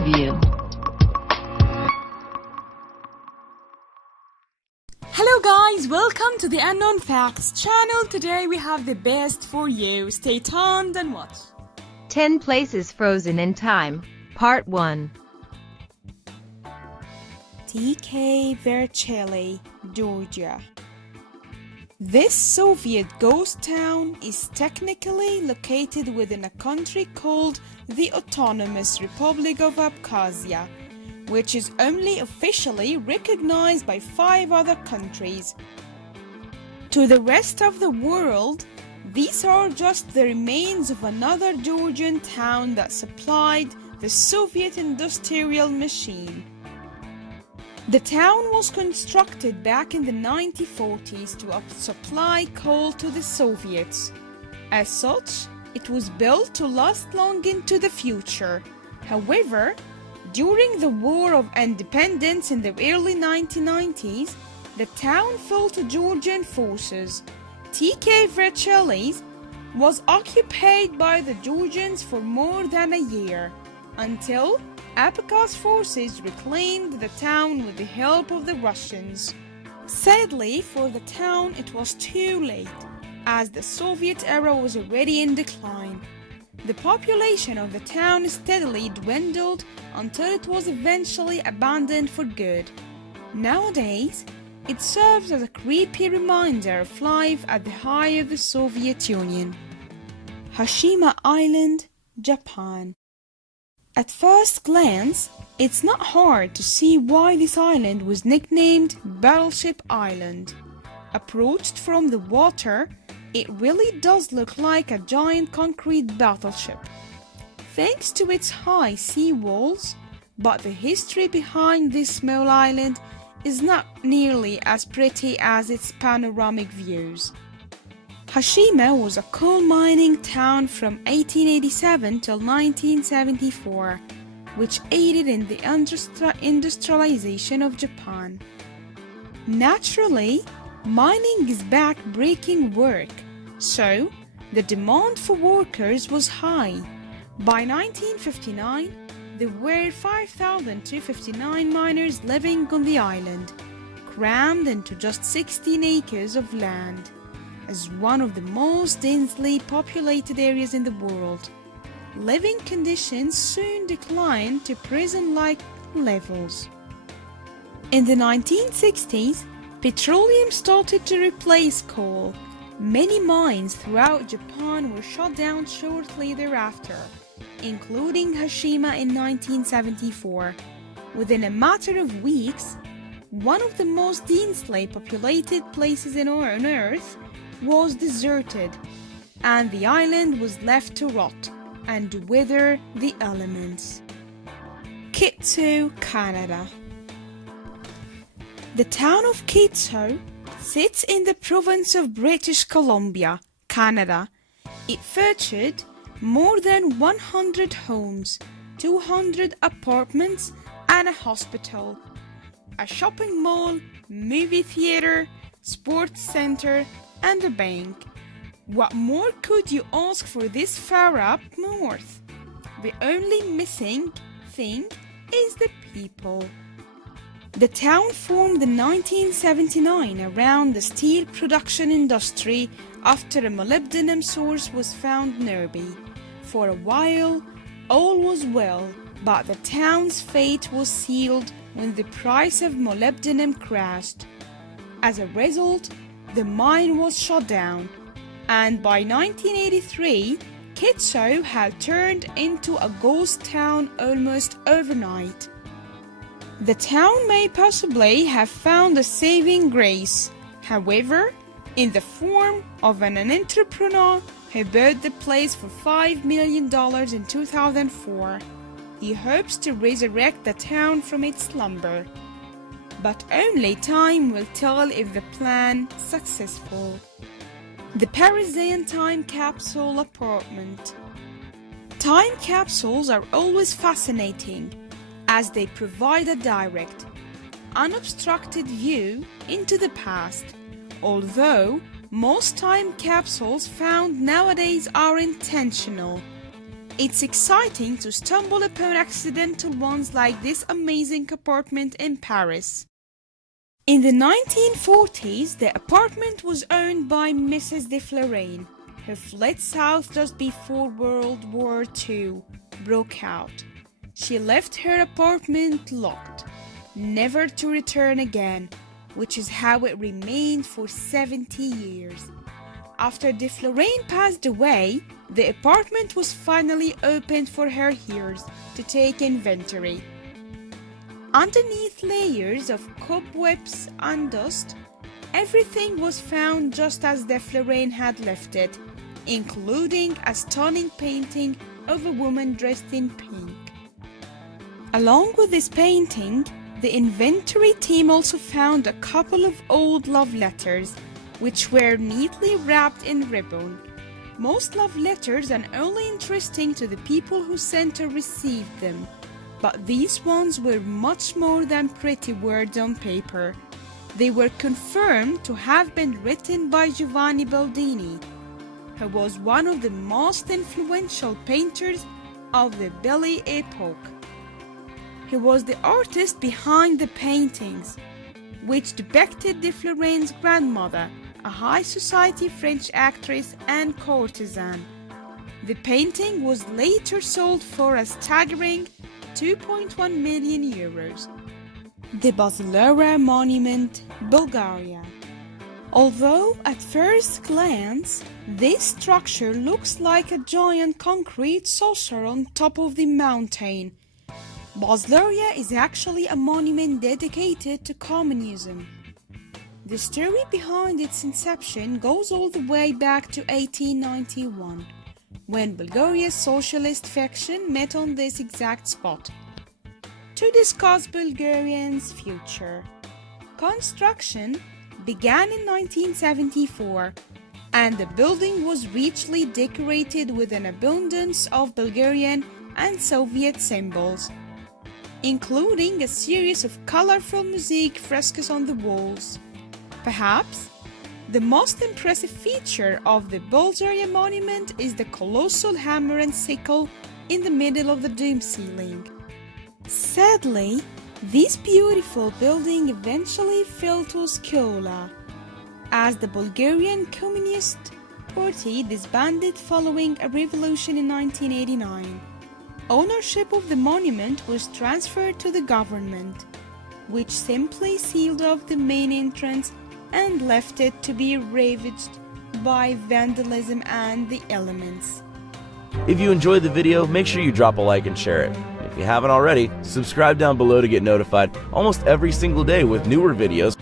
Preview. Hello guys, welcome to the Unknown Facts channel. Today we have the best for you. Stay tuned and watch. 10 places frozen in time. Part 1. Tkvarcheli, Georgia. This Soviet ghost town is technically located within a country called the Autonomous Republic of Abkhazia, which is only officially recognized by 5 other countries. To the rest of the world, these are just the remains of another Georgian town that supplied the Soviet industrial machine. The town was constructed back in the 1940s to supply coal to the Soviets. As such, it was built to last long into the future. However, during the War of Independence in the early 1990s, the town fell to Georgian forces. Tkvarcheli was occupied by the Georgians for more than a year, until Abkhaz forces reclaimed the town with the help of the Russians. Sadly for the town, it was too late, as the Soviet era was already in decline. The population of the town steadily dwindled until it was eventually abandoned for good. Nowadays, it serves as a creepy reminder of life at the height of the Soviet Union. Hashima Island, Japan. At first glance, it's not hard to see why this island was nicknamed Battleship Island. Approached from the water, it really does look like a giant concrete battleship, thanks to its high sea walls, but the history behind this small island is not nearly as pretty as its panoramic views. Hashima was a coal mining town from 1887 till 1974, which aided in the industrialization of Japan. Naturally, mining is back-breaking work, so the demand for workers was high. By 1959, there were 5,259 miners living on the island, crammed into just 16 acres of land. As one of the most densely populated areas in the world, living conditions soon declined to prison-like levels. In the 1960s, petroleum started to replace coal. Many mines throughout Japan were shut down shortly thereafter, including Hashima in 1974. Within a matter of weeks, one of the most densely populated places on Earth was deserted, and the island was left to rot and weather the elements. Kitsault, Canada. The town of Kitsault sits in the province of British Columbia, Canada. It featured more than 100 homes, 200 apartments, and a hospital, a shopping mall, movie theater, sports center, and a bank. What more could you ask for this far up north? The only missing thing is the people. The town formed in 1979 around the steel production industry after a molybdenum source was found nearby. For a while, all was well, but the town's fate was sealed when the price of molybdenum crashed. As a result, the mine was shut down, and by 1983, Kitsault had turned into a ghost town almost overnight. The town may possibly have found a saving grace, however, in the form of an entrepreneur who bought the place for $5 million in 2004. He hopes to resurrect the town from its slumber, but only time will tell if the plan is successful. The Parisian time capsule apartment. Time capsules are always fascinating, as they provide a direct, unobstructed view into the past, although most time capsules found nowadays are intentional. It's exciting to stumble upon accidental ones like this amazing apartment in Paris. In the 1940s, the apartment was owned by Mrs. de Florane, who fled south just before World War II broke out. She left her apartment locked, never to return again, which is how it remained for 70 years. After de Florane passed away, the apartment was finally opened for her heirs to take inventory. Underneath layers of cobwebs and dust, everything was found just as de Florane had left it, including a stunning painting of a woman dressed in pink. Along with this painting, the inventory team also found a couple of old love letters, which were neatly wrapped in ribbon. Most love letters are only interesting to the people who sent or received them, but these ones were much more than pretty words on paper. They were confirmed to have been written by Giovanni Baldini, who was one of the most influential painters of the Belle Epoque. He was the artist behind the paintings, which depicted de Florane's grandmother, a high society French actress and courtesan. The painting was later sold for a staggering 2.1 million euros. The Buzludzha Monument, Bulgaria. Although at first glance, this structure looks like a giant concrete saucer on top of the mountain, Buzludzha is actually a monument dedicated to communism. The story behind its inception goes all the way back to 1891, when Bulgaria's socialist faction met on this exact spot to discuss Bulgarians' future. Construction began in 1974, and the building was richly decorated with an abundance of Bulgarian and Soviet symbols, including a series of colorful mosaic frescoes on the walls. Perhaps the most impressive feature of the Buzludzha monument is the colossal hammer and sickle in the middle of the dome ceiling. Sadly, this beautiful building eventually fell to scola, as the Bulgarian Communist Party disbanded following a revolution in 1989. Ownership of the monument was transferred to the government, which simply sealed off the main entrance and left it to be ravaged by vandalism and the elements. If you enjoyed the video, make sure you drop a like and share it. If you haven't already, subscribe down below to get notified almost every single day with newer videos.